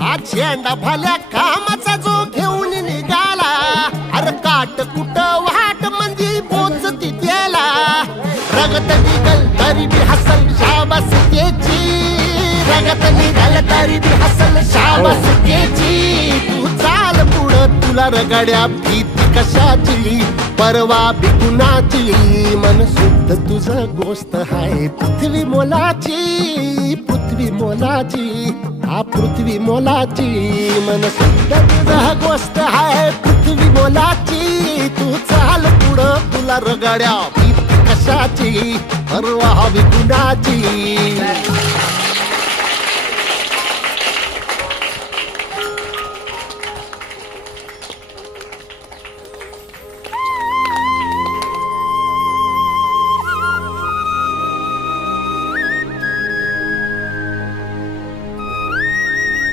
हा झेंडा भल्या कामाचा जो घेऊन निघाला, अरे काट कुट वाट मंदी पोचती त्याला, रगत निघल तरी बी हसल शाबास त्याची, रगत निघल तरी बी हसल शाबास त्याची. तू चाल पुढं तुला रगड्या भीती कशाची, परवा बी कुणाची, मन शुद्ध तुझं गोष्ट हाय पृथ्वी मोलाची, पृथ्वी मोलाची, हा पृथ्वी मोलाची, मन शुद्ध तुझं गोष्ट हाय पृथ्वी मोलाची. तू चाल पुढं तुला रगड्या भीती कशाची, परवा बी कुणाची.